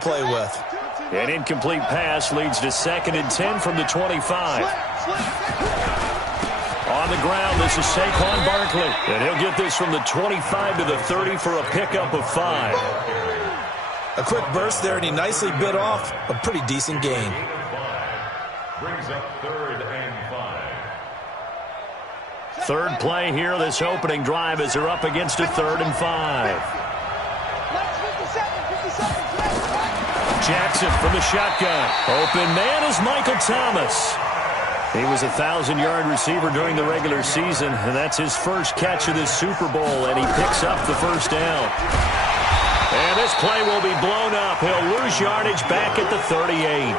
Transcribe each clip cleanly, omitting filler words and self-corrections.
play with. An incomplete pass leads to 2nd and 10 from the 25. On the ground, this is Saquon Barkley. And he'll get this from the 25 to the 30 for a pickup of 5. A quick burst there, and he nicely bit off a pretty decent gain. Brings up 3rd and 5. Third play here, this opening drive, as they're up against a 3rd and 5. Jackson from the shotgun. Open man is Michael Thomas. He was a 1,000-yard receiver during the regular season, and that's his first catch of this Super Bowl, and he picks up the first down. And this play will be blown up. He'll lose yardage back at the 38.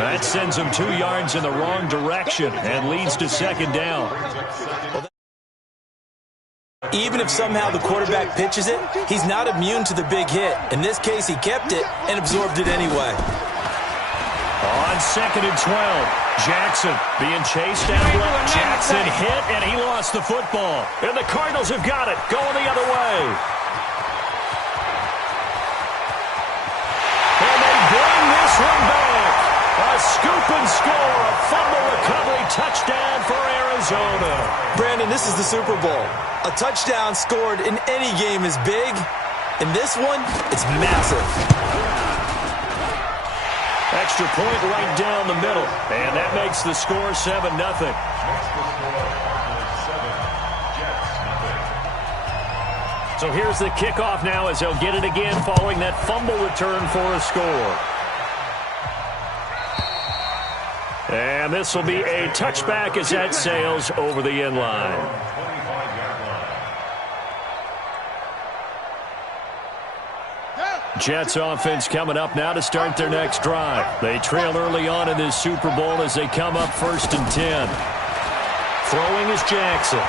That sends him 2 yards in the wrong direction and leads to 2nd down. Even if somehow the quarterback pitches it, he's not immune to the big hit. In this case, he kept it and absorbed it anyway. On 2nd and 12, Jackson being chased down low. Jackson hit, and he lost the football. And the Cardinals have got it, going the other way. And they bring this one back. A scoop and score, a fumble recovery touchdown for Arizona. Brandon, this is the Super Bowl. A touchdown scored in any game is big. In this one, it's massive. Extra point right down the middle. And that makes the score 7-0. So here's the kickoff now as they'll get it again following that fumble return for a score. And this will be a touchback as that sails over the end line. Jets offense coming up now to start their next drive. They trail early on in this Super Bowl as they come up 1st and 10. Throwing is Jackson.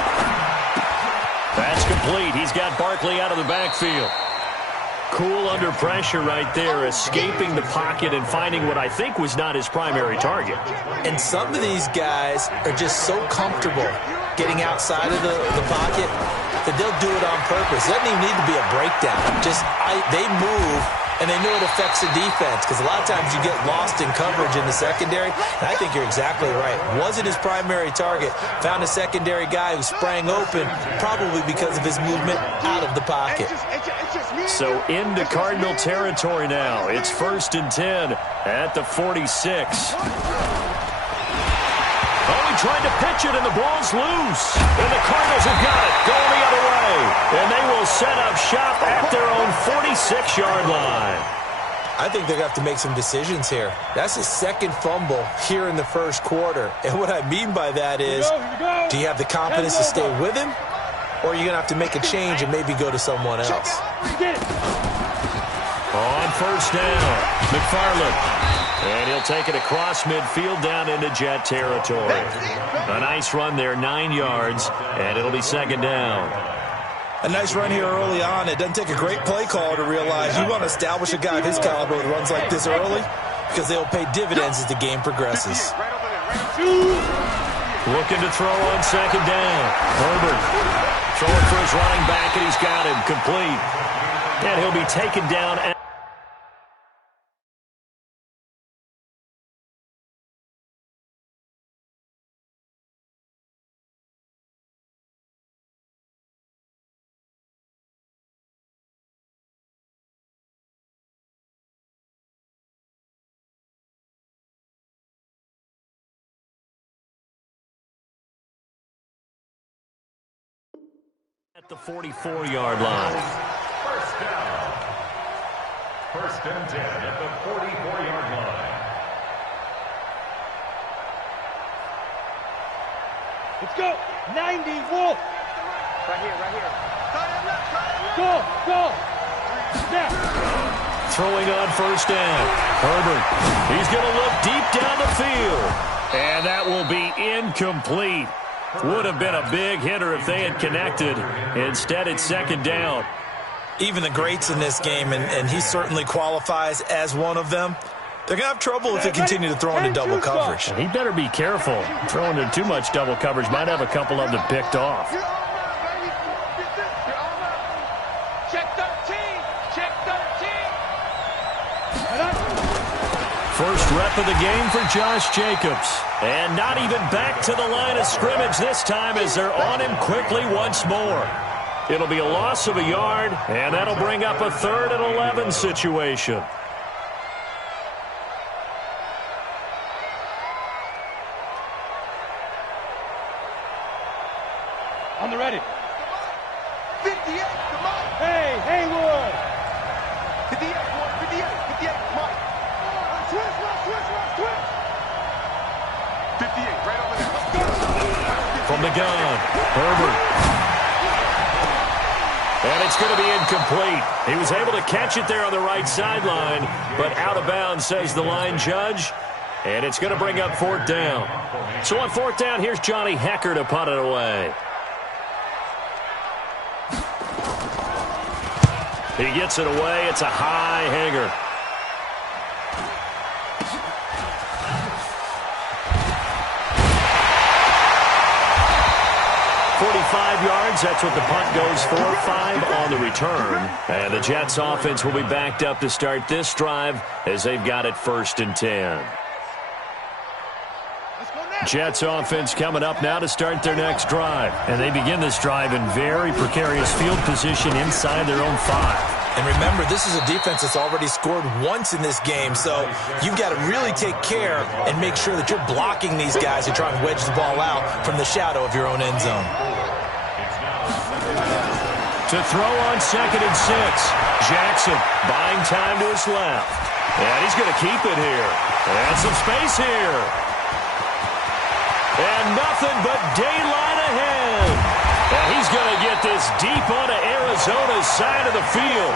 That's complete. He's got Barkley out of the backfield. Cool under pressure right there, escaping the pocket and finding what I think was not his primary target. And some of these guys are just so comfortable getting outside of the pocket that they'll do it on purpose. It doesn't even need to be a breakdown. They move, and they know it affects the defense because a lot of times you get lost in coverage in the secondary. And I think you're exactly right. Wasn't his primary target. Found a secondary guy who sprang open, probably because of his movement out of the pocket. So into Cardinal territory now. It's 1st and 10 at the 46. Oh, he tried to pitch it, and the ball's loose. And the Cardinals have got it, going the other way. And they will set up shop at their own 46-yard line. I think they're going to have to make some decisions here. That's his 2nd fumble here in the 1st quarter. And what I mean by that is, do you have the confidence to stay with him? Or are you going to have to make a change and maybe go to someone else? On 1st down, McFarland. And he'll take it across midfield down into Jet territory. A nice run there, 9 yards, and it'll be 2nd down. A nice run here early on. It doesn't take a great play caller to realize you want to establish a guy of his caliber with runs like this early because they'll pay dividends as the game progresses. Looking to throw on 2nd down. Herbert throwing for his running back, and he's got him complete. And he'll be taken down at the 44-yard line. 1st down. 1st and 10 at the 44-yard line. Let's go. 90, Wolf. Right here. Go. Snap. Throwing on 1st down. Herbert. He's going to look deep down the field. And that will be incomplete. Would have been a big hitter if they had connected. Instead, it's 2nd down. Even the greats in this game, and he certainly qualifies as one of them, they're going to have trouble if they continue to throw into double coverage. He better be careful. Throwing into too much double coverage might have a couple of them picked off. Check 13. First rep of the game for Josh Jacobs. And not even back to the line of scrimmage this time as they're on him quickly once more. It'll be a loss of a yard, and that'll bring up a 3rd and 11 situation. On the ready. 58, come on. Hey, Haywood. 58, 58, come on. Switch. 58, right over there. Let's go. From the gun, Herbert. And it's going to be incomplete. He was able to catch it there on the right sideline, but out of bounds, says the line judge. And it's going to bring up 4th down. So on 4th down, here's Johnny Hecker to punt it away. He gets it away. It's a high hanger. Yards, that's what the punt goes for. 5 on the return. And the Jets offense will be backed up to start this drive as they've got it 1st and 10. Jets offense coming up now to start their next drive. And they begin this drive in very precarious field position inside their own 5. And remember, this is a defense that's already scored once in this game, so you've got to really take care and make sure that you're blocking these guys who try and wedge the ball out from the shadow of your own end zone. To throw on 2nd and 6. Jackson buying time to his left. And he's going to keep it here. And some space here. And nothing but daylight ahead. And he's going to get this deep onto Arizona's side of the field.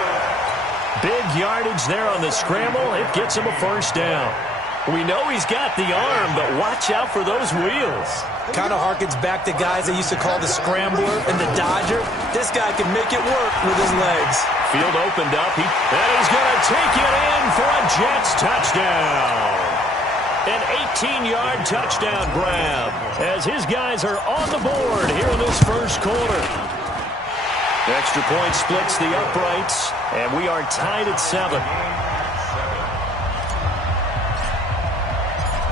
Big yardage there on the scramble. It gets him a 1st down. We know he's got the arm, but watch out for those wheels. Kind of harkens back to guys they used to call the scrambler and the dodger. This guy can make it work with his legs. Field opened up, and he's going to take it in for a Jets touchdown. An 18-yard touchdown grab as his guys are on the board here in this 1st quarter. Extra point splits the uprights, and we are tied at 7.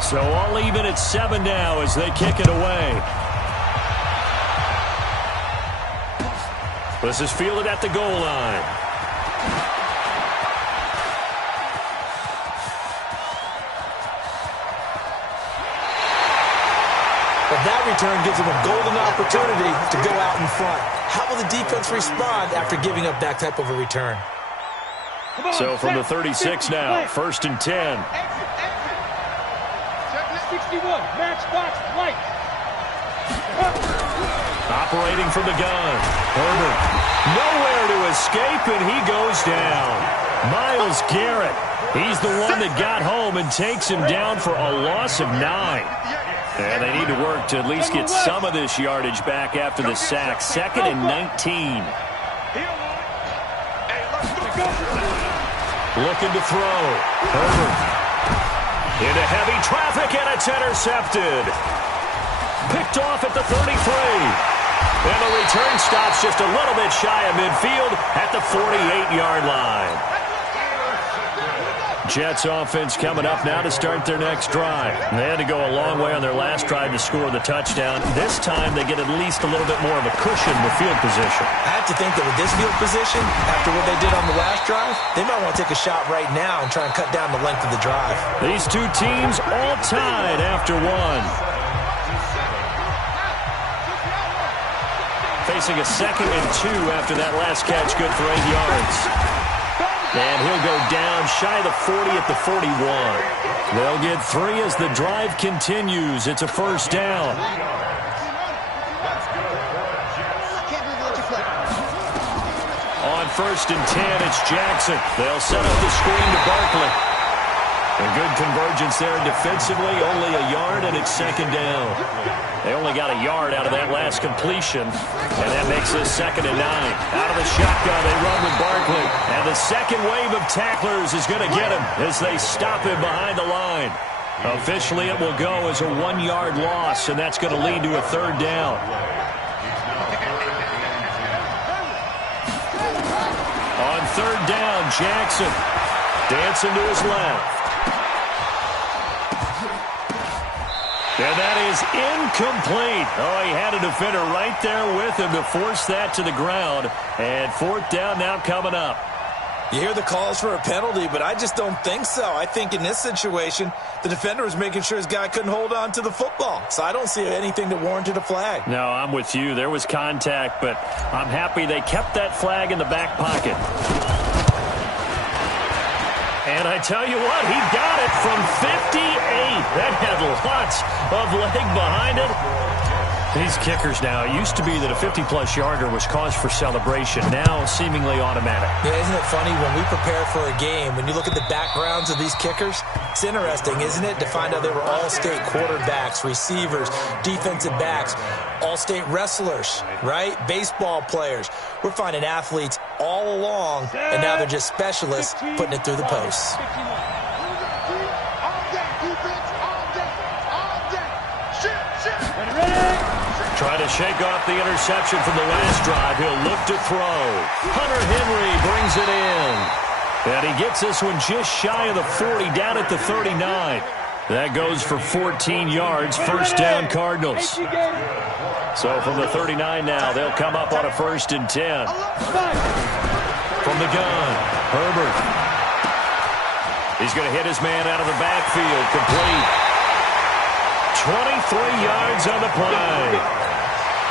So all even at 7 now as they kick it away. This is fielded at the goal line. But that return gives them a golden opportunity to go out in front. How will the defense respond after giving up that type of a return? So from the 36 now, 1st and 10. 61, matchbox, light. Operating from the gun. Herbert. Nowhere to escape, and he goes down. Myles Garrett. He's the one that got home and takes him down for a loss of 9. And they need to work to at least get some of this yardage back after the sack. 2nd and 19. Looking to throw. Herbert. Into heavy traffic, and it's intercepted. Picked off at the 33. And the return stops just a little bit shy of midfield at the 48-yard line. Jets offense coming up now to start their next drive. They had to go a long way on their last drive to score the touchdown. This time they get at least a little bit more of a cushion with field position. I have to think that with this field position, after what they did on the last drive, they might want to take a shot right now and try and cut down the length of the drive. These two teams all tied after 1. Facing a 2nd and 2 after that last catch, good for 8 yards. And he'll go down shy of the 40 at the 41. They'll get 3 as the drive continues. It's a 1st down. On 1st and 10, it's Jackson. They'll set up the screen to Barkley. A good convergence there defensively, only a yard, and it's 2nd down. They only got a yard out of that last completion, and that makes this 2nd and 9. Out of the shotgun, they run with Barkley, and the second wave of tacklers is going to get him as they stop him behind the line. Officially, it will go as a 1-yard loss, and that's going to lead to a 3rd down. On 3rd down, Jackson dancing to his left. And that is incomplete. Oh, he had a defender right there with him to force that to the ground. And fourth down now coming up. You hear the calls for a penalty, but I just don't think so. I think in this situation, the defender was making sure his guy couldn't hold on to the football. So I don't see anything that warranted a flag. No, I'm with you. There was contact, but I'm happy they kept that flag in the back pocket. And I tell you what, he got it from 58. That had lots of leg behind it. These kickers now, it used to be that a 50-plus yarder was cause for celebration. Now, seemingly automatic. Yeah, isn't it funny when we prepare for a game, when you look at the backgrounds of these kickers, it's interesting, isn't it, to find out they were all-state quarterbacks, receivers, defensive backs, all-state wrestlers, right? Baseball players. We're finding athletes all along, and now they're just specialists putting it through the posts. Trying to shake off the interception from the last drive. He'll look to throw. Hunter Henry brings it in. And he gets this one just shy of the 40, down at the 39. That goes for 14 yards. First down, Cardinals. So from the 39 now, they'll come up on a 1st and 10. From the gun, Herbert. He's going to hit his man out of the backfield. Complete. 23 yards on the play.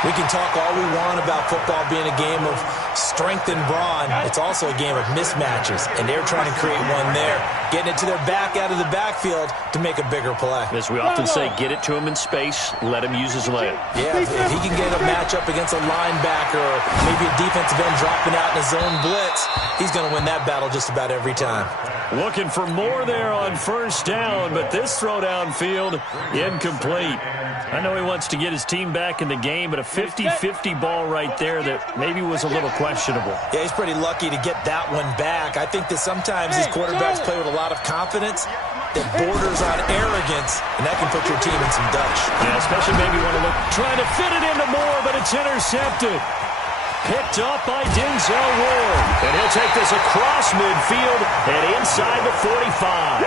We can talk all we want about football being a game of strength and brawn. It's also a game of mismatches, and they're trying to create one there, getting it to their back out of the backfield to make a bigger play. As we often say, get it to him in space, let him use his leg. Yeah, if he can get a matchup against a linebacker or maybe a defensive end dropping out in a zone blitz, he's going to win that battle just about every time. Looking for more there on 1st down, but this throw downfield, incomplete. I know he wants to get his team back in the game, but a 50-50 ball right there that maybe was a little questionable. Yeah, he's pretty lucky to get that one back. I think that sometimes these quarterbacks play with a lot of confidence that borders on arrogance, and that can put your team in some Dutch. Yeah, especially maybe want to look, trying to fit it into Moore, but it's intercepted. Picked up by Denzel Ward. And he'll take this across midfield and inside the 45.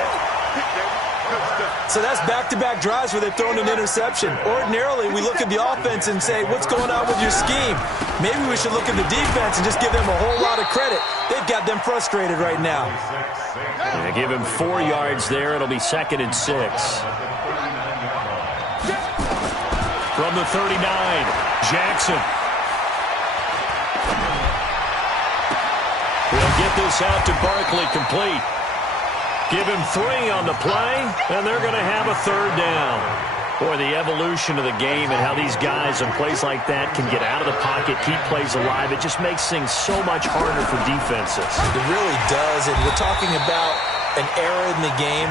So that's back-to-back drives where they've thrown an interception. Ordinarily, we look at the offense and say, what's going on with your scheme? Maybe we should look at the defense and just give them a whole lot of credit. They've got them frustrated right now. They give him 4 yards there. It'll be 2nd and 6. From the 39, Jackson. He'll get this out to Barkley, complete. Give him 3 on the play, and they're going to have a 3rd down. Boy, the evolution of the game and how these guys on plays like that can get out of the pocket, keep plays alive, it just makes things so much harder for defenses. It really does, and we're talking about an era in the game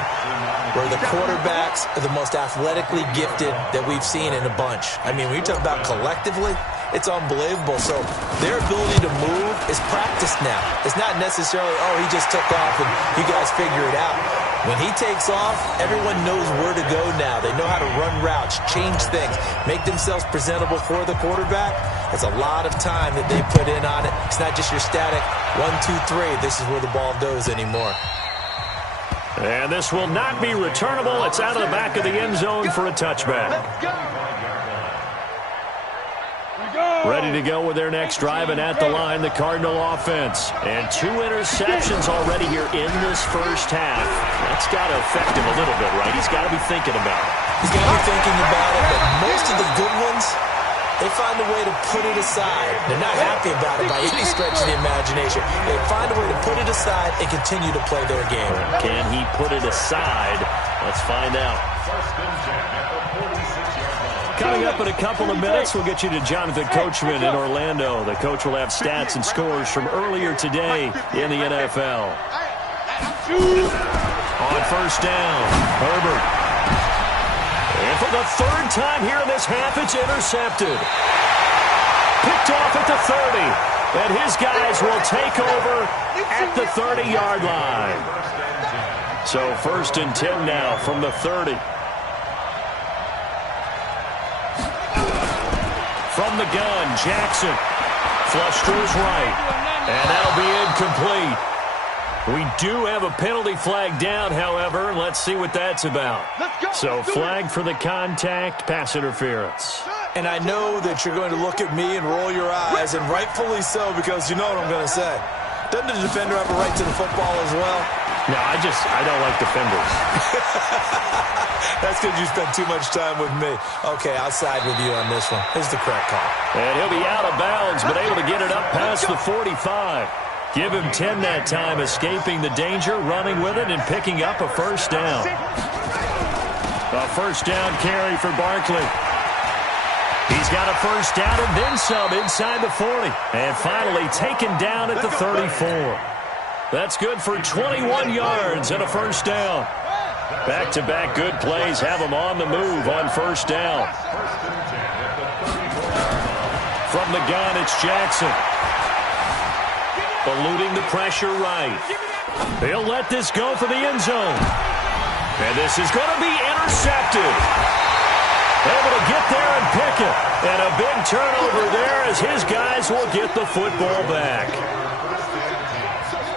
where the quarterbacks are the most athletically gifted that we've seen in a bunch. I mean, when you talk about collectively, it's unbelievable. So their ability to move is practiced now. It's not necessarily, oh, he just took off and you guys figure it out. When he takes off, everyone knows where to go now. They know how to run routes, change things, make themselves presentable for the quarterback. It's a lot of time that they put in on it. It's not just your static 1, 2, 3. This is where the ball goes anymore. And this will not be returnable. It's out of the back of the end zone for a touchback. Ready to go with their next drive, and at the line, the Cardinal offense. And 2 interceptions already here in this first half. That's got to affect him a little bit, right? He's got to be thinking about it. He's got to be thinking about it, but most of the good ones, they find a way to put it aside. They're not happy about it by any stretch of the imagination. They find a way to put it aside and continue to play their game. Can he put it aside? Let's find out. Coming up in a couple of minutes, we'll get you to Jonathan Coachman in Orlando. The coach will have stats and scores from earlier today in the NFL. On 1st down, Herbert. And for the 3rd time here in this half, it's intercepted. Picked off at the 30. And his guys will take over at the 30-yard line. So 1st and 10 now from the 30. From the gun, Jackson. Flush to his right. And that'll be incomplete. We do have a penalty flag down, however. let's see what that's about. So flag for the contact, pass interference. And I know that you're going to look at me and roll your eyes, and rightfully so, because you know what I'm going to say. Doesn't the defender have a right to the football as well? No, I don't like defenders. That's because you spend too much time with me. Okay, I'll side with you on this one. Here's the correct call. And he'll be out of bounds, but able to get it up past the 45. Give him 10 that time, escaping the danger, running with it, and picking up a first down. A first down carry for Barkley. He's got a first down and then some inside the 40. And finally taken down at the 34. That's good for 21 yards and a first down. Back-to-back good plays have him on the move on first down. From the gun, it's Jackson. Eluding the pressure right. He'll let this go for the end zone. And this is going to be intercepted. Able to get there and pick it. And a big turnover there as his guys will get the football back.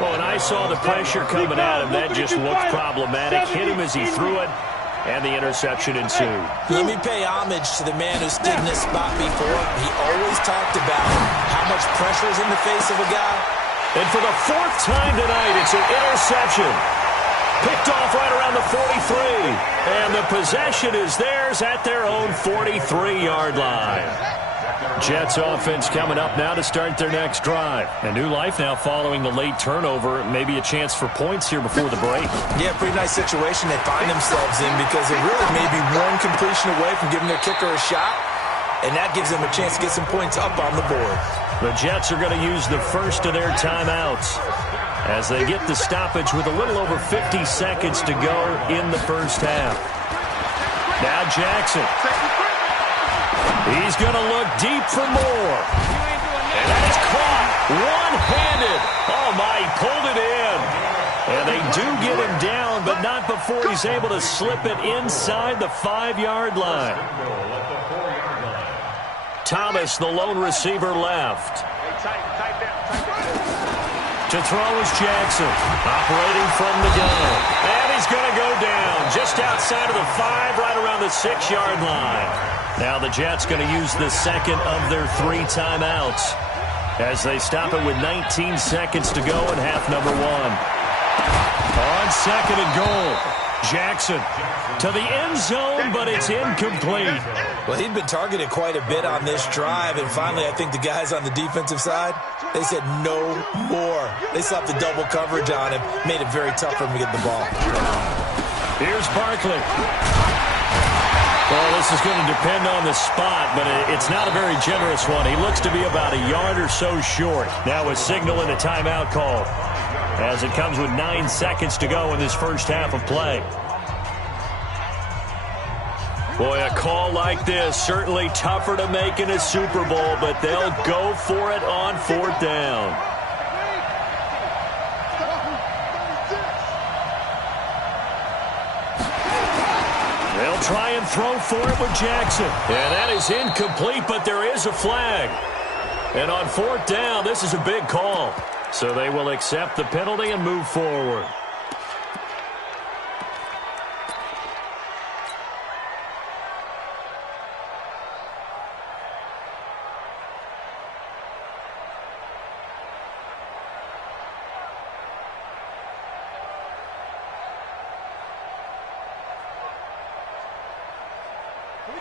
Well, and I saw the pressure coming at him. That just looked problematic. Hit him as he threw it, and the interception ensued. Let me pay homage to the man who stood in this spot before. He always talked about how much pressure is in the face of a guy. And for the fourth time tonight, it's an interception. Picked off right around the 43. And the possession is theirs at their own 43-yard line. Jets offense coming up now to start their next drive. A new life now following the late turnover. Maybe a chance for points here before the break. Yeah, pretty nice situation they find themselves in because it really may be one completion away from giving their kicker a shot. And that gives them a chance to get some points up on the board. The Jets are going to use the first of their timeouts as they get the stoppage with a little over 50 seconds to go in the first half. Now Jackson. He's going to look deep for more. And that's caught one-handed. Oh, my, he pulled it in. And they do get him down, but not before he's able to slip it inside the 5-yard line. Thomas, the lone receiver, left. To throw is Jackson, operating from the gun. And he's going to go down just outside of the 5, right around the 6-yard line. Now the Jets going to use the second of their 3 timeouts as they stop it with 19 seconds to go in half number 1. On second and goal, Jackson to the end zone, but it's incomplete. Well, he'd been targeted quite a bit on this drive, and finally I think the guys on the defensive side, they said no more. They slapped the double coverage on him, made it very tough for him to get the ball. Here's Barkley. Well, this is going to depend on the spot, but it's not a very generous one. He looks to be about a yard or so short. Now a signal and a timeout call as it comes with 9 seconds to go in this first half of play. Boy, a call like this, certainly tougher to make in a Super Bowl, but they'll go for it on 4th down. They'll try and throw for it with Jackson. And that is incomplete, but there is a flag. And on 4th down, this is a big call. So they will accept the penalty and move forward.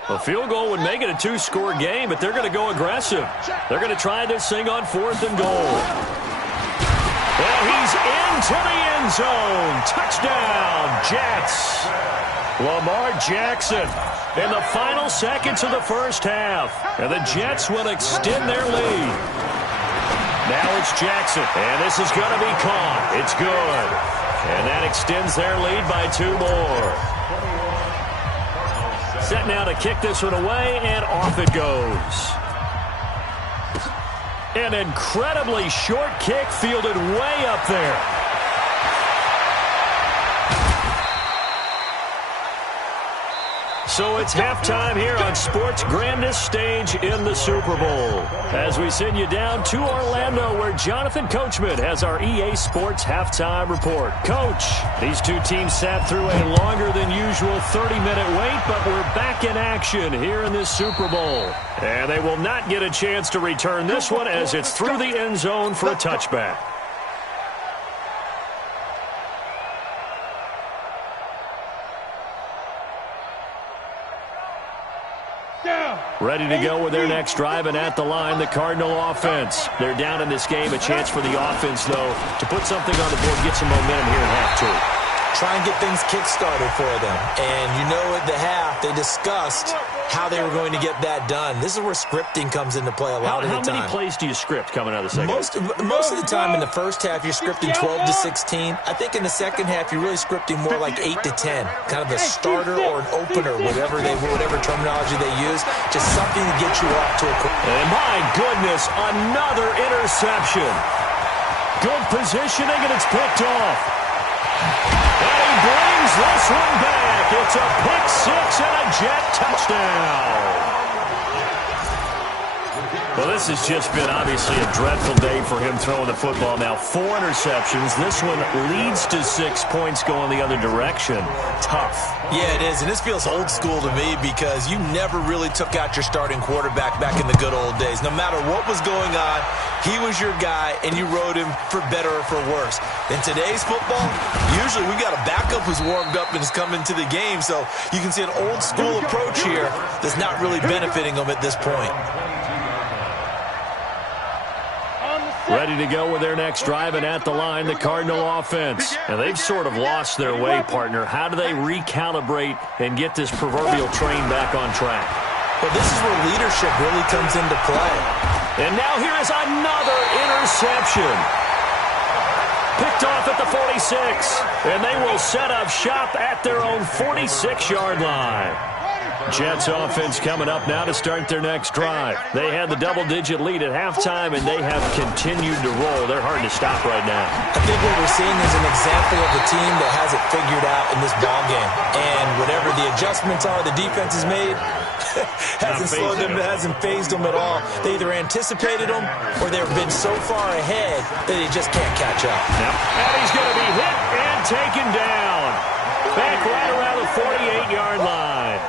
A field goal would make it a 2-score game, but they're going to go aggressive. They're going to try this thing on 4th and goal. Well, he's into the end zone. Touchdown, Jets. Lamar Jackson in the final seconds of the first half. And the Jets will extend their lead. Now it's Jackson, and this is going to be caught. It's good. And that extends their lead by 2 more. Set now to kick this one away, and off it goes. An incredibly short kick fielded way up there. So it's halftime here on sports' grandest stage in the Super Bowl. As we send you down to Orlando, where Jonathan Coachman has our EA Sports halftime report. Coach, these two teams sat through a longer than usual 30-minute wait, but we're back in action here in this Super Bowl. And they will not get a chance to return this one as it's through the end zone for a touchback. Ready to go with their next drive, and at the line, the Cardinal offense. They're down in this game. A chance for the offense, though, to put something on the board, get some momentum here in half two. Try and get things kick-started for them. And you know at the half, they discussed how they were going to get that done. This is where scripting comes into play a lot of the time. How many plays do you script coming out of the second? Most of the time in the first half, you're scripting 12 to 16. I think in the second half, you're really scripting more like 8 to 10. Kind of a starter or an opener, whatever terminology they use. Just something to get you off to a quick. And my goodness, another interception. Good positioning, and it's picked off. And he brings this one back. It's a pick six and a Jet touchdown. Well, this has just been obviously a dreadful day for him throwing the football. Now 4 interceptions. This one leads to 6 points going the other direction. Tough. Yeah, it is, and this feels old school to me because you never really took out your starting quarterback back in the good old days. No matter what was going on, he was your guy, and you rode him for better or for worse. In today's football, usually we got a backup who's warmed up and has come into the game, so you can see an old school approach here that's not really benefiting them at this point. Ready to go with their next drive, and at the line, the Cardinal offense. And they've sort of lost their way, partner. How do they recalibrate and get this proverbial train back on track? Well, this is where leadership really comes into play. And now here is another interception. Picked off at the 46. And they will set up shop at their own 46-yard line. Jets offense coming up now to start their next drive. They had the double-digit lead at halftime, and they have continued to roll. They're hard to stop right now. I think what we're seeing is an example of a team that has it figured out in this ballgame. And whatever the adjustments are the defense has made, hasn't slowed them, hasn't phased them at all. They either anticipated them or they've been so far ahead that they just can't catch up. Yep. And he's going to be hit and taken down. Back right around the 48-yard line.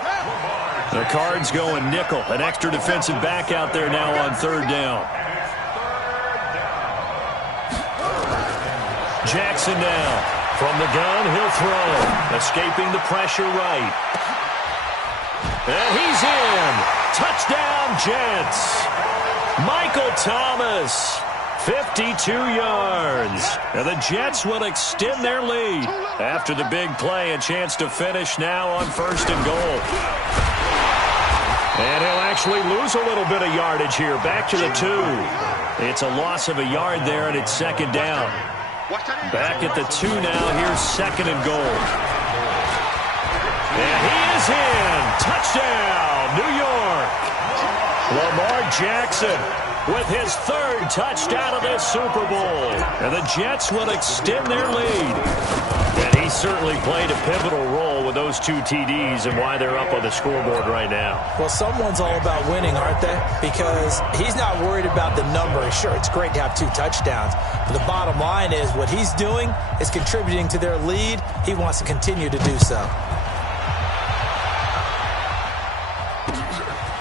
The Cards going nickel. An extra defensive back out there now on third down. Jackson now. From the gun, he'll throw. Escaping the pressure right. And he's in. Touchdown, Jets. Michael Thomas. 52 yards. And the Jets will extend their lead. After the big play, a chance to finish now on first and goal. And he'll actually lose a little bit of yardage here. Back to the 2. It's a loss of a yard there, and it's second down. Back at the 2 now. Here's second and goal. And he is in. Touchdown, New York. Lamar Jackson with his 3rd touchdown of this Super Bowl. And the Jets will extend their lead. And he certainly played a pivotal role with those 2 TDs and why they're up on the scoreboard right now. Well, someone's all about winning, aren't they? Because he's not worried about the number. Sure, it's great to have 2 touchdowns. But the bottom line is what he's doing is contributing to their lead. He wants to continue to do so.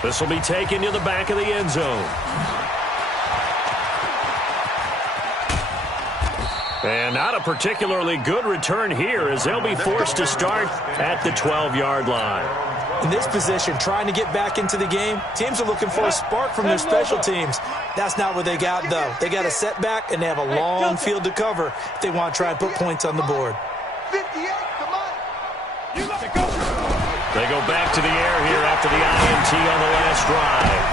This will be taken to the back of the end zone. And not a particularly good return here as they'll be forced to start at the 12-yard line. In this position, trying to get back into the game, teams are looking for a spark from their special teams. That's not what they got, though. They got a setback, and they have a long field to cover if they want to try and put points on the board. 58, come on. You got to go. They go back to the air here after the INT on the last drive.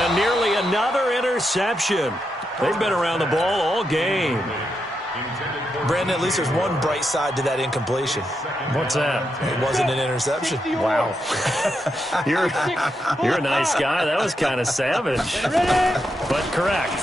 And nearly another interception. They've been around the ball all game. Brandon, at least there's one bright side to that incompletion. What's that? It wasn't an interception. Wow. You're a nice guy. That was kind of savage. But correct.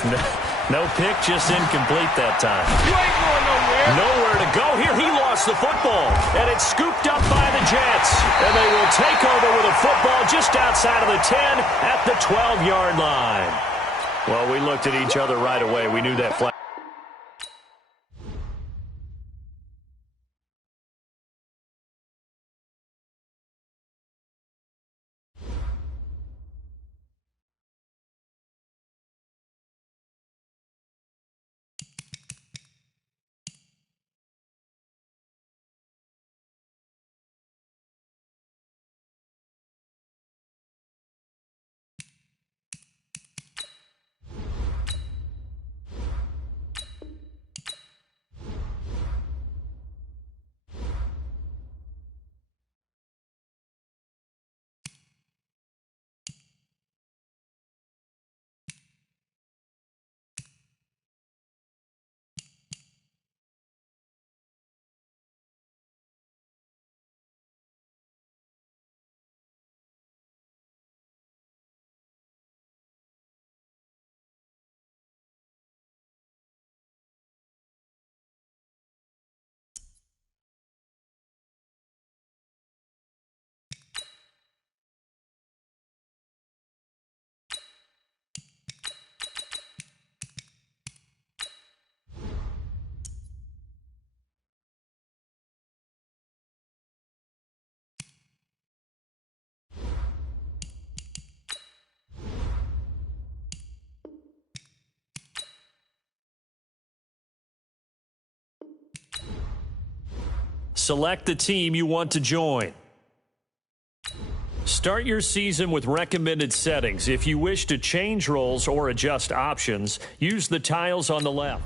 No pick, just incomplete that time. You ain't going nowhere. Nowhere to go here. He lost the football. And it's scooped up by the Jets, and they will take over with a football just outside of the 10 at the 12-yard line. Well, we looked at each other right away. We knew that flag. Select the team you want to join. Start your season with recommended settings. If you wish to change roles or adjust options, use the tiles on the left.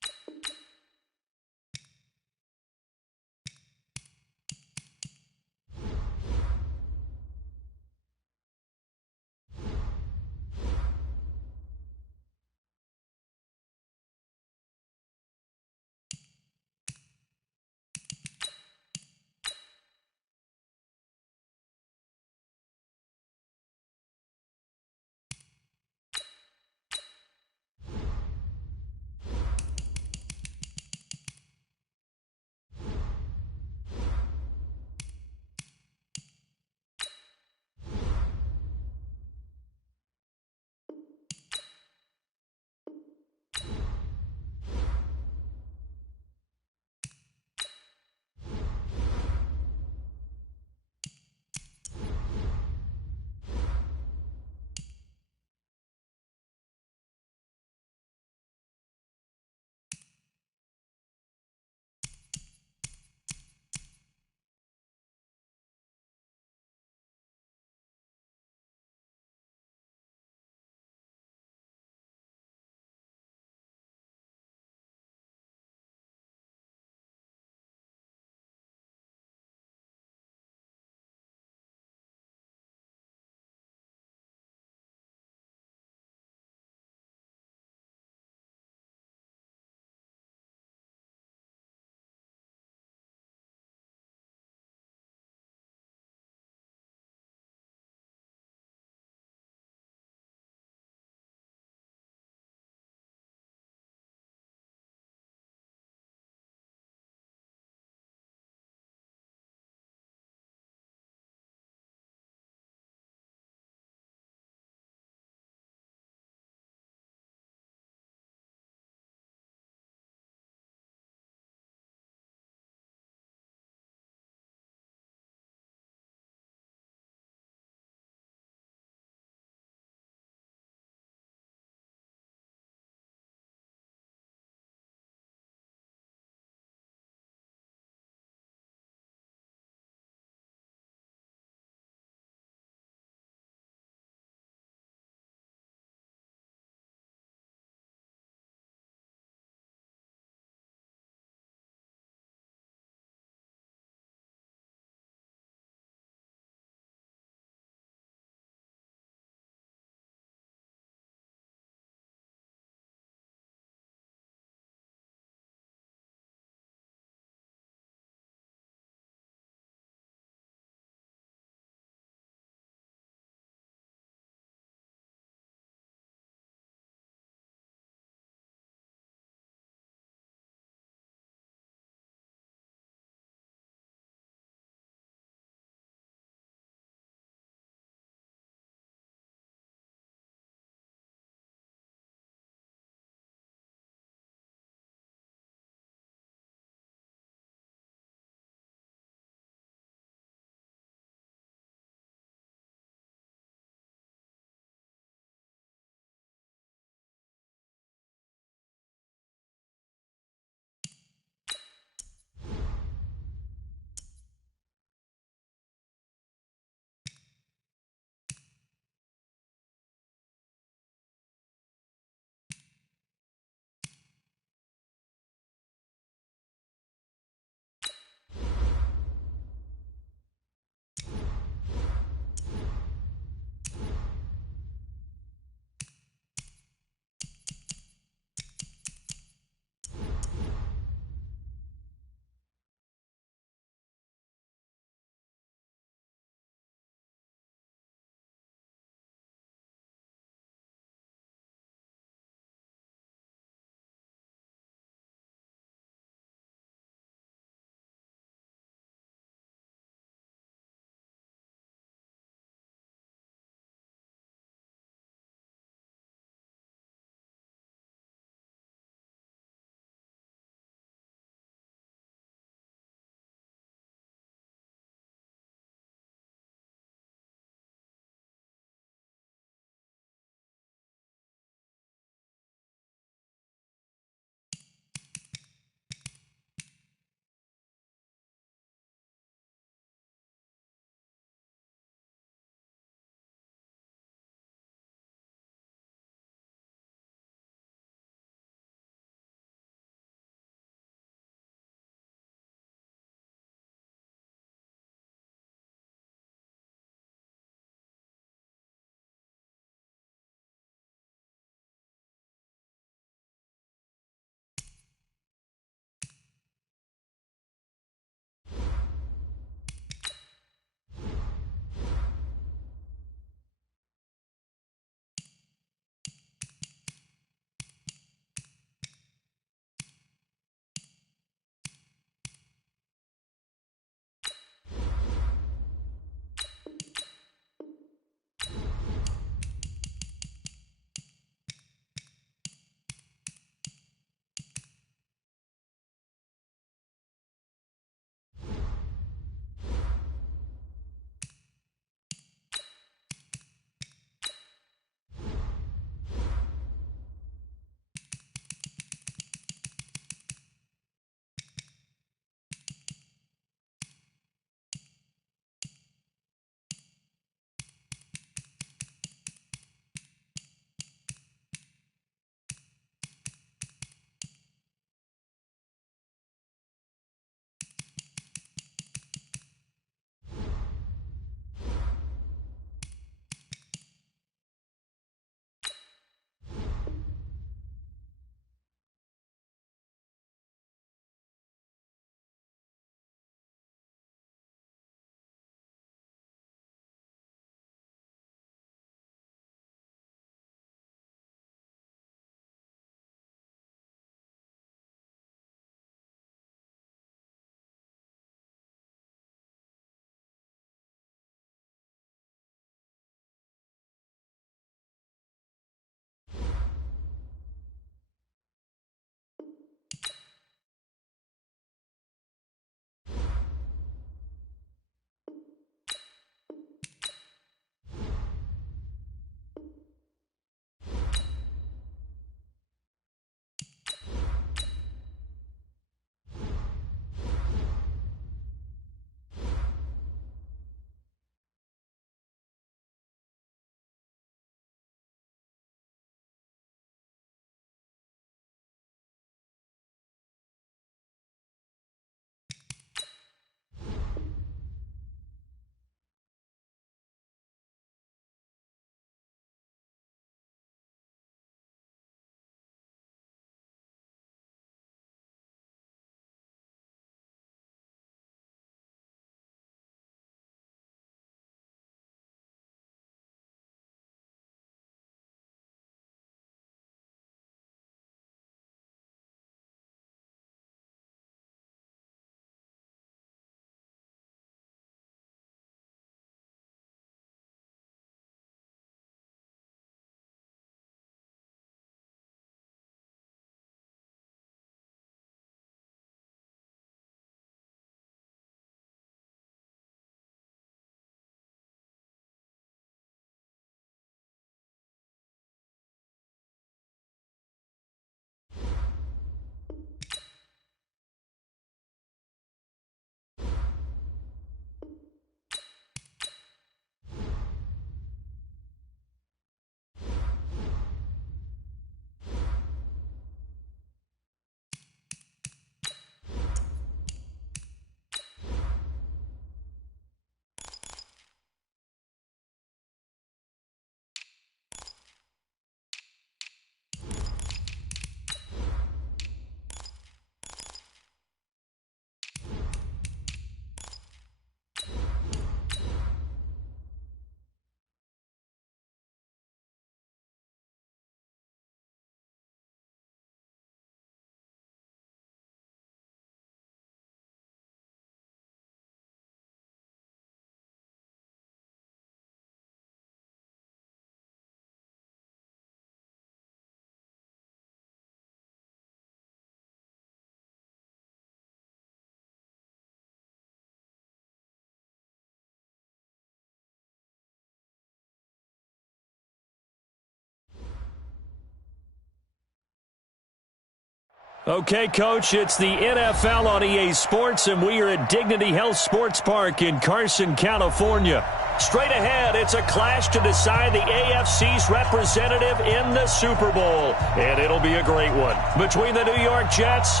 Okay, Coach, it's the NFL on EA Sports, and we are at Dignity Health Sports Park in Carson, California. Straight ahead, it's a clash to decide the AFC's representative in the Super Bowl, and it'll be a great one between the New York Jets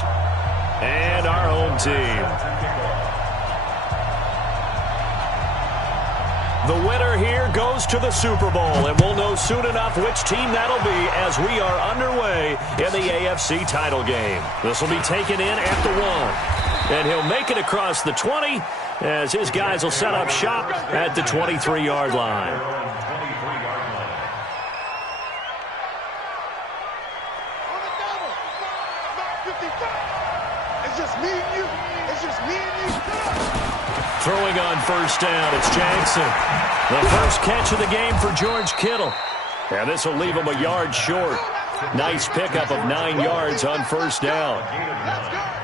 and our home team. The winner here goes to the Super Bowl, and we'll know soon enough which team that'll be as we are underway in the AFC title game. This will be taken in at the 1, and he'll make it across the 20 as his guys will set up shop at the 23-yard line. It's just me and you. It's just me and you. Throwing on first down, it's Jackson. The first catch of the game for George Kittle. And this will leave him a yard short. Nice pickup of 9 yards on first down.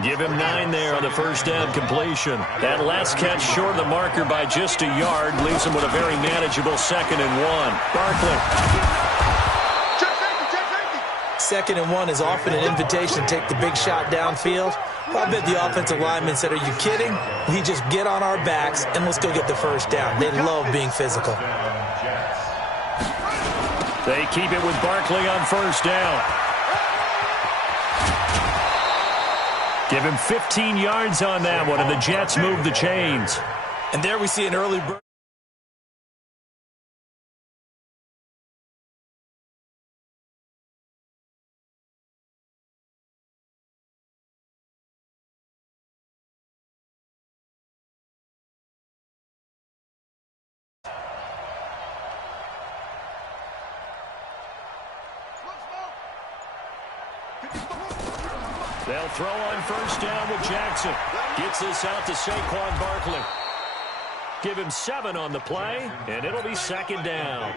Give him 9 there on the first down completion. That last catch short of the marker by just a yard leaves him with a very manageable 2nd and 1. Barkley. 2nd and 1 is often an invitation to take the big shot downfield. I bet the offensive linemen said, are you kidding? We just get on our backs and let's go get the first down. They love being physical. They keep it with Barkley on first down. Give him 15 yards on that one, and the Jets move the chains. And there we see an early break. They'll throw on first down with Jackson. Gets this out to Saquon Barkley. Give him 7 on the play, and it'll be 2nd down.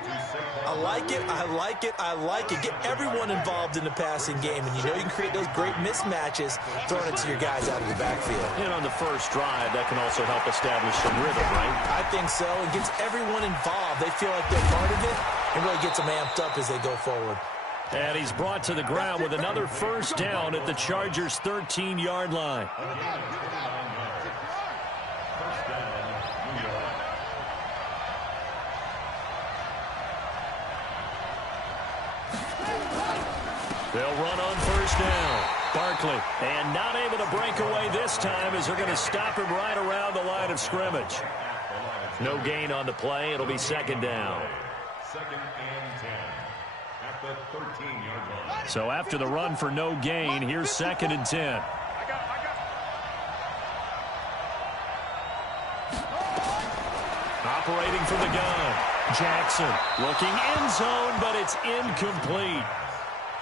I like it, I like it, I like it. Get everyone involved in the passing game, and you know you can create those great mismatches throwing it to your guys out of the backfield. And on the first drive, that can also help establish some rhythm, right? I think so. It gets everyone involved. They feel like they're part of it, and really gets them amped up as they go forward. And he's brought to the ground with another first down at the Chargers' 13-yard line. They'll run on first down. Barkley, and not able to break away this time as they're going to stop him right around the line of scrimmage. No gain on the play. It'll be 2nd down. 2nd and 10 at the 13-yard line. So after the run for no gain, here's 2nd and 10. Operating from the gun. Jackson looking end zone, but it's incomplete.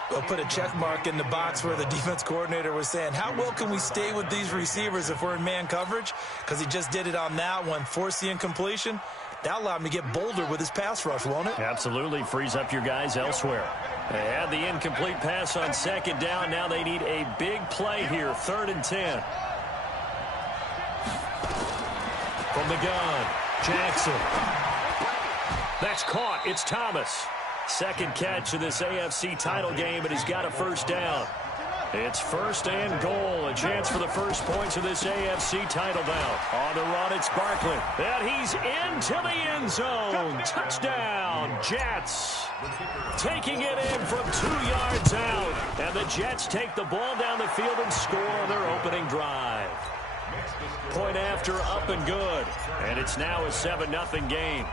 We'll put a check mark in the box where the defense coordinator was saying, how well can we stay with these receivers if we're in man coverage? Because he just did it on that one, forced the incompletion. That allowed him to get bolder with his pass rush, won't it? Absolutely. Frees up your guys elsewhere. They had the incomplete pass on 2nd down. Now they need a big play here, 3rd and 10. From the gun, Jackson. That's caught. It's Thomas. 2nd catch of this AFC title game, and he's got a first down. It's 1st and goal. A chance for the first points of this AFC title bout. On the run, it's Barkley. And he's into the end zone. Touchdown, Jets. Taking it in from 2 yards out. And the Jets take the ball down the field and score on their opening drive. Point after, up and good. And it's now a 7-0 game.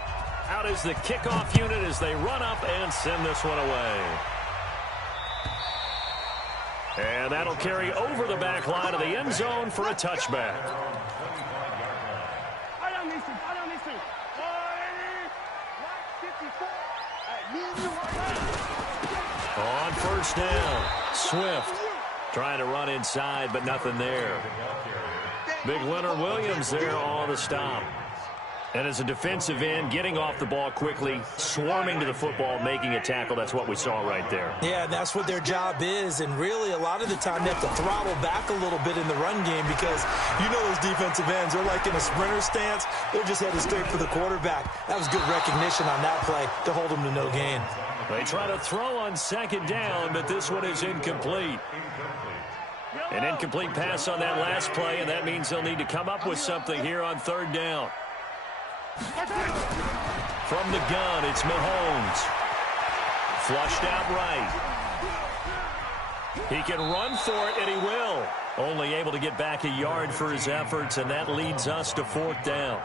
Out is the kickoff unit as they run up and send this one away. And that'll carry over the back line of the end zone for a touchback. On first down, Swift trying to run inside, but nothing there. Big Leonard Williams there on the stop. And as a defensive end, getting off the ball quickly, swarming to the football, making a tackle, that's what we saw right there. Yeah, that's what their job is. And really, a lot of the time, they have to throttle back a little bit in the run game because you know those defensive ends, they're like in a sprinter stance. They're just headed straight for the quarterback. That was good recognition on that play to hold them to no gain. They try to throw on 2nd down, but this one is incomplete. An incomplete pass on that last play, and that means they'll need to come up with something here on third down. From the gun, it's Mahomes. Flushed out right. He can run for it, and he will. Only able to get back a yard for his efforts, and that leads us to fourth down.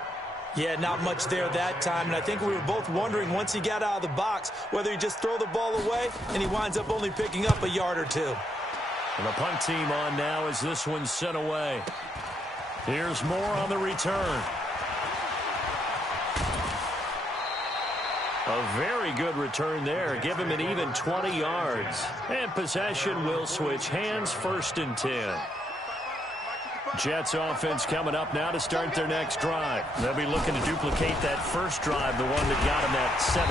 Yeah, not much there that time, and I think we were both wondering once he got out of the box whether he'd just throw the ball away, and he winds up only picking up a yard or two. And the punt team on now as this one's sent away. Here's more on the return. A very good return there. Give him an even 20 yards. And possession will switch hands, 1st and 10. Jets offense coming up now to start their next drive. They'll be looking to duplicate that first drive, the one that got them that 7-0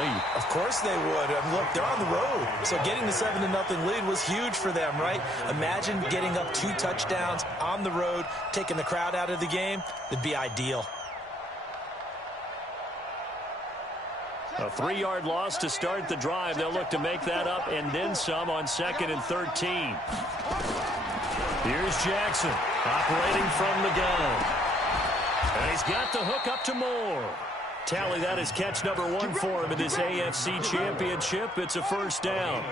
lead. Of course they would. Look, they're on the road. So getting the 7-0 lead was huge for them, right? Imagine getting up 2 touchdowns on the road, taking the crowd out of the game. That'd be ideal. A 3-yard loss to start the drive. They'll look to make that up and then some on 2nd and 13. Here's Jackson operating from the gun. And he's got the hook up to Moore. Tally that is catch number 1 for him in this AFC Championship. It's a first down.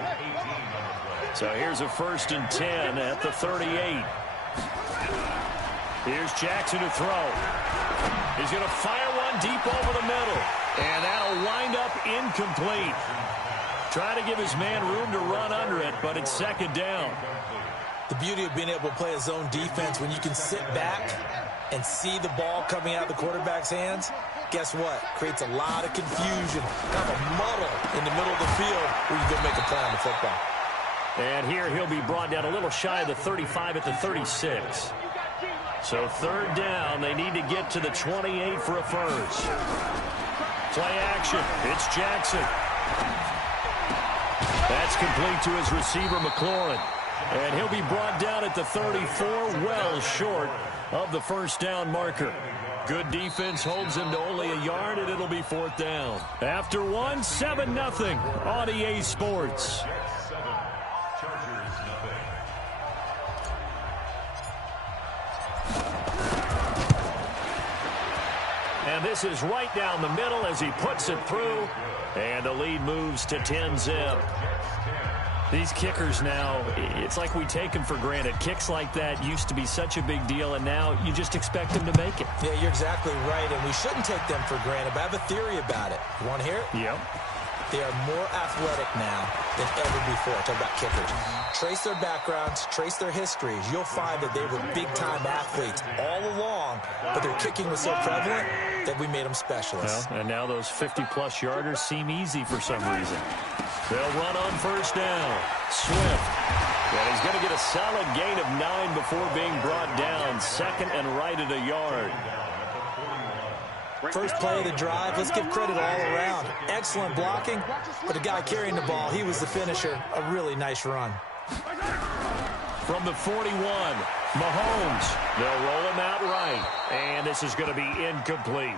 So here's a 1st and 10 at the 38. Here's Jackson to throw. He's going to fire one deep over the middle. And that'll wind up incomplete. Trying to give his man room to run under it, but it's 2nd down. The beauty of being able to play a zone defense when you can sit back and see the ball coming out of the quarterback's hands, guess what? Creates a lot of confusion, kind of a muddle in the middle of the field where you go make a play on the football. And here he'll be brought down a little shy of the 35 at the 36. So 3rd down, they need to get to the 28 for a first. Play action. It's Jackson. That's complete to his receiver, McLaurin. And he'll be brought down at the 34, well short of the first down marker. Good defense holds him to only a yard, and it'll be 4th down. After 1, 7-0 on EA Sports. And this is right down the middle as he puts it through. And the lead moves to 10-zip. These kickers now, it's like we take them for granted. Kicks like that used to be such a big deal, and now you just expect them to make it. Yeah, you're exactly right, and we shouldn't take them for granted, but I have a theory about it. You want to hear it? Yep. They are more athletic now than ever before. Talk about kickers. Trace their backgrounds, trace their histories. You'll find that they were big-time athletes all along, but their kicking was so prevalent that we made them specialists. Well, and now those 50-plus yarders seem easy for some reason. They'll run on first down. Swift. And he's going to get a solid gain of 9 before being brought down. 2nd and right at a yard. First play of the drive, let's give credit all around. Excellent blocking, but the guy carrying the ball, he was the finisher. A really nice run. From the 41, Mahomes. They'll roll him out right. And this is going to be incomplete.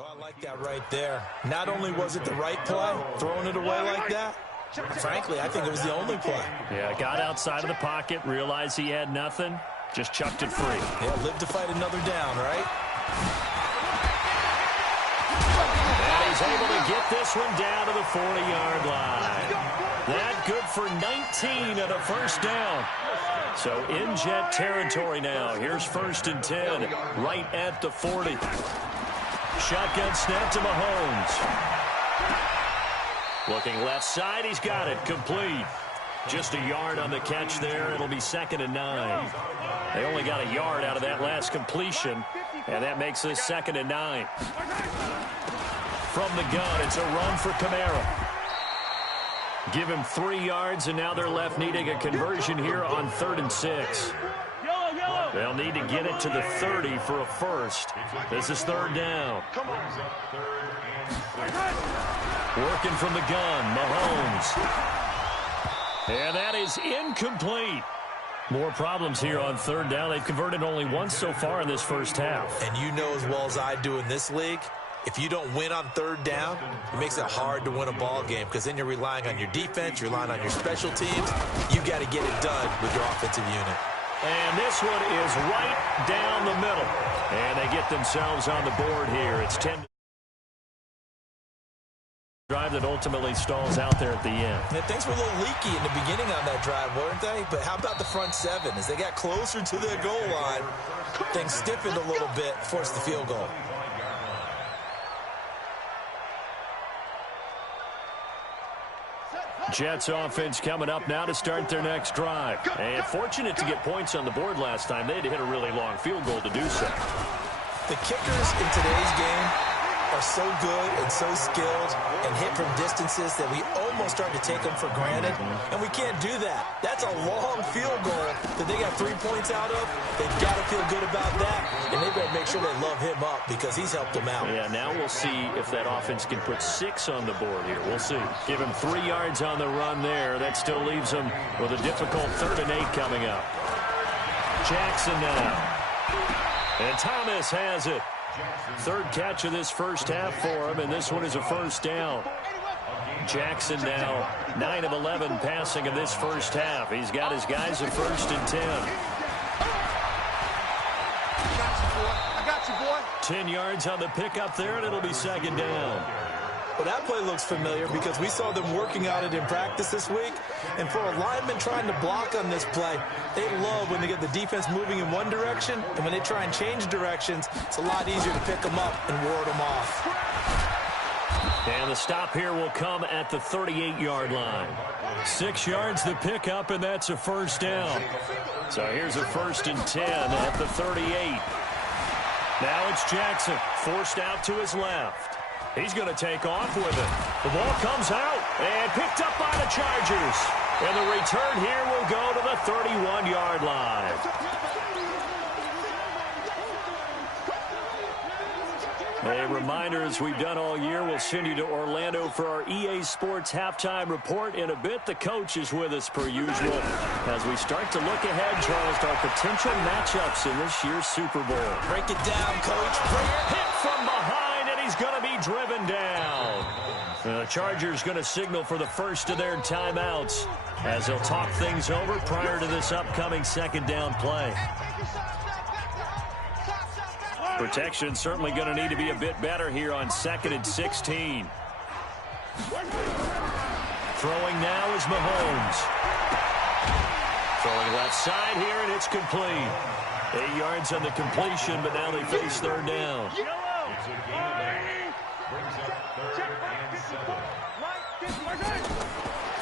Oh, I like that right there. Not only was it the right play, throwing it away like that, frankly, I think it was the only play. Yeah, got outside of the pocket, realized he had nothing, just chucked it free. Yeah, live to fight another down, right? And he's able to get this one down to the 40-yard line. That good for 19 and a first down. So in Jet territory now. Here's 1st and 10, right at the 40. Shotgun snap to Mahomes. Looking left side, he's got it, complete. Just a yard on the catch there. It'll be 2nd and 9. They only got a yard out of that last completion, and that makes this 2nd and 9. From the gun, it's a run for Kamara. Give him 3 yards, and now they're left needing a conversion here on 3rd and 6. They'll need to get it to the 30 for a first. This is 3rd down. Working from the gun, Mahomes. And that is incomplete. More problems here on 3rd down. They've converted only once so far in this first half. And you know as well as I do in this league, if you don't win on 3rd down, it makes it hard to win a ball game because then you're relying on your defense, you're relying on your special teams. You got to get it done with your offensive unit. And this one is right down the middle. And they get themselves on the board here. It's 10. Drive that ultimately stalls out there at the end. And things were a little leaky in the beginning on that drive, weren't they? But how about the front 7? As they got closer to the goal line, things stiffened a little bit, forced the field goal. Jets offense coming up now to start their next drive. And fortunate to get points on the board last time. They had to hit a really long field goal to do so. The kickers in today's game are so good and so skilled and hit from distances that we almost start to take them for granted, and we can't do that. That's a long field goal that they got 3 points out of. They've got to feel good about that, and they've got to make sure they love him up because he's helped them out. Yeah, now we'll see if that offense can put 6 on the board here. We'll see. Give him 3 yards on the run there. That still leaves them with a difficult 3rd and 8 coming up. Jackson now. And Thomas has it. 3rd catch of this first half for him, and this one is a first down. Jackson now 9 of 11 passing in this first half. He's got his guys at 1st and 10. I got you, boy. 10 yards on the pickup there, and it'll be 2nd down. Well, that play looks familiar because we saw them working on it in practice this week. And for a lineman trying to block on this play, they love when they get the defense moving in one direction. And when they try and change directions, it's a lot easier to pick them up and ward them off. And the stop here will come at the 38-yard line. 6 yards the pickup, and that's a first down. So here's a 1st and 10 at the 38. Now it's Jackson, forced out to his left. He's going to take off with it. The ball comes out and picked up by the Chargers. And the return here will go to the 31-yard line. A reminder, as we've done all year, we'll send you to Orlando for our EA Sports halftime report. In a bit, the coach is with us per usual as we start to look ahead, Charles, to our potential matchups in this year's Super Bowl. Break it down, Coach. Hit from behind, and he's going to be driven down. The Chargers going to signal for the first of their timeouts as they'll talk things over prior to this upcoming 2nd down play. Protection certainly going to need to be a bit better here on 2nd and 16. Throwing now is Mahomes. Throwing left side here, and it's complete. 8 yards on the completion, but now they face 3rd down.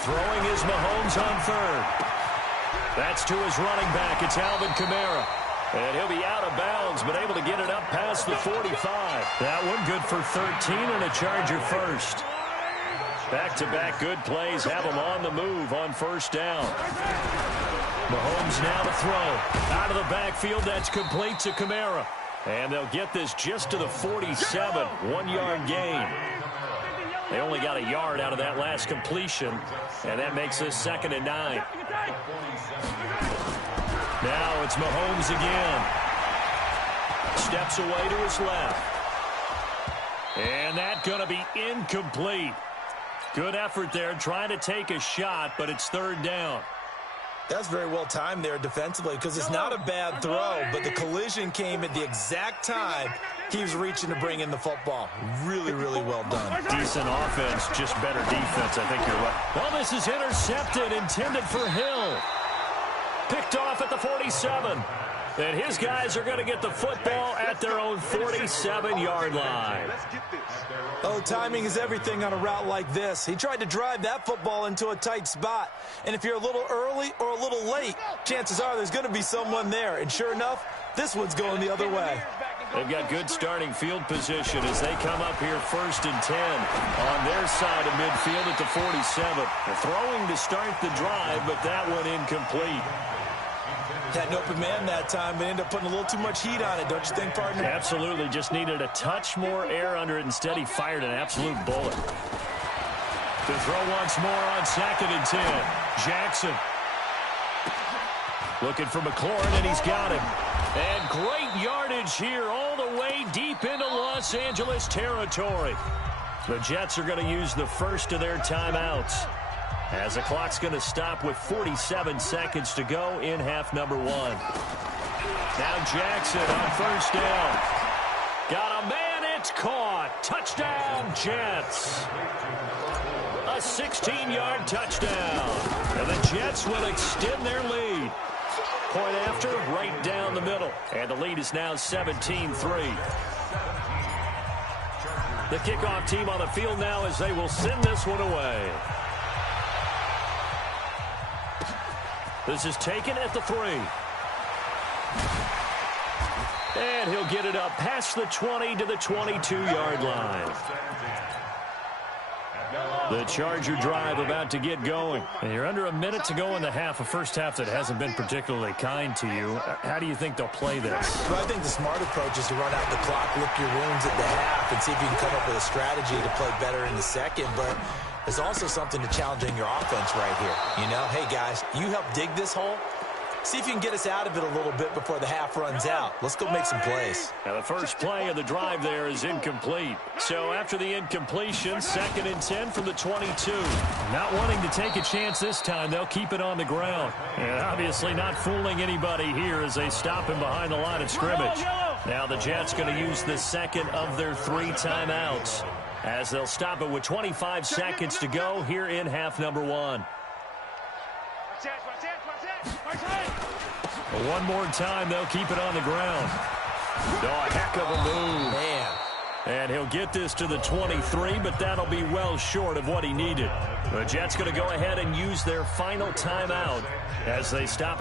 Throwing is Mahomes on 3rd. That's to his running back. It's Alvin Kamara. And he'll be out of bounds, but able to get it up past the 45. That one good for 13 and a Charger first. Back-to-back good plays have him on the move on 1st down. Mahomes now to throw. Out of the backfield, that's complete to Kamara. And they'll get this just to the 47, 1-yard gain. They only got a yard out of that last completion, and that makes this 2nd and 9. Now it's Mahomes again. Steps away to his left. And that's going to be incomplete. Good effort there trying to take a shot, but it's 3rd down. That's very well timed there defensively because it's not a bad throw, but the collision came at the exact time he was reaching to bring in the football. Really, really well done. Decent offense, just better defense. I think you're right. Well, this is intercepted, intended for Hill. Picked off at the 47. And his guys are going to get the football at their own 47-yard line. Let's get this. Oh, timing is everything on a route like this. He tried to drive that football into a tight spot. And if you're a little early or a little late, chances are there's going to be someone there. And sure enough, this one's going the other way. They've got good starting field position as they come up here 1st and 10 on their side of midfield at the 47. They're throwing to start the drive, but that one incomplete. Had an open man that time, but ended up putting a little too much heat on it, don't you think, partner? Absolutely. Just needed a touch more air under it. Instead, he fired an absolute bullet. To throw once more on 2nd and 10. Jackson. Looking for McLaurin, and he's got him. And great yardage here all the way deep into Los Angeles territory. The Jets are going to use the first of their timeouts, as the clock's going to stop with 47 seconds to go in half number 1. Now Jackson on 1st down. Got a man, it's caught. Touchdown, Jets. A 16-yard touchdown. And the Jets will extend their lead. Point after, right down the middle. And the lead is now 17-3. The kickoff team on the field now as they will send this one away. This is taken at the 3. And he'll get it up past the 20 to the 22-yard line. The Charger drive about to get going. And you're under a minute to go in the half, a first half that hasn't been particularly kind to you. How do you think they'll play this? Well, I think the smart approach is to run out the clock, lick your wounds at the half, and see if you can come up with a strategy to play better in the second. But there's also something to challenging your offense right here. You know, hey, guys, you help dig this hole. See if you can get us out of it a little bit before the half runs out. Let's go make some plays. Now, the first play of the drive there is incomplete. So after the incompletion, 2nd and 10 from the 22. Not wanting to take a chance this time, they'll keep it on the ground. And obviously not fooling anybody here as they stop him behind the line of scrimmage. Now the Jets going to use the second of their 3 timeouts, as they'll stop it with 25 seconds to go here in half number 1. One more time, they'll keep it on the ground. Oh, a heck of a move. Man. And he'll get this to the 23, but that'll be well short of what he needed. The Jets going to go ahead and use their final timeout as they stop it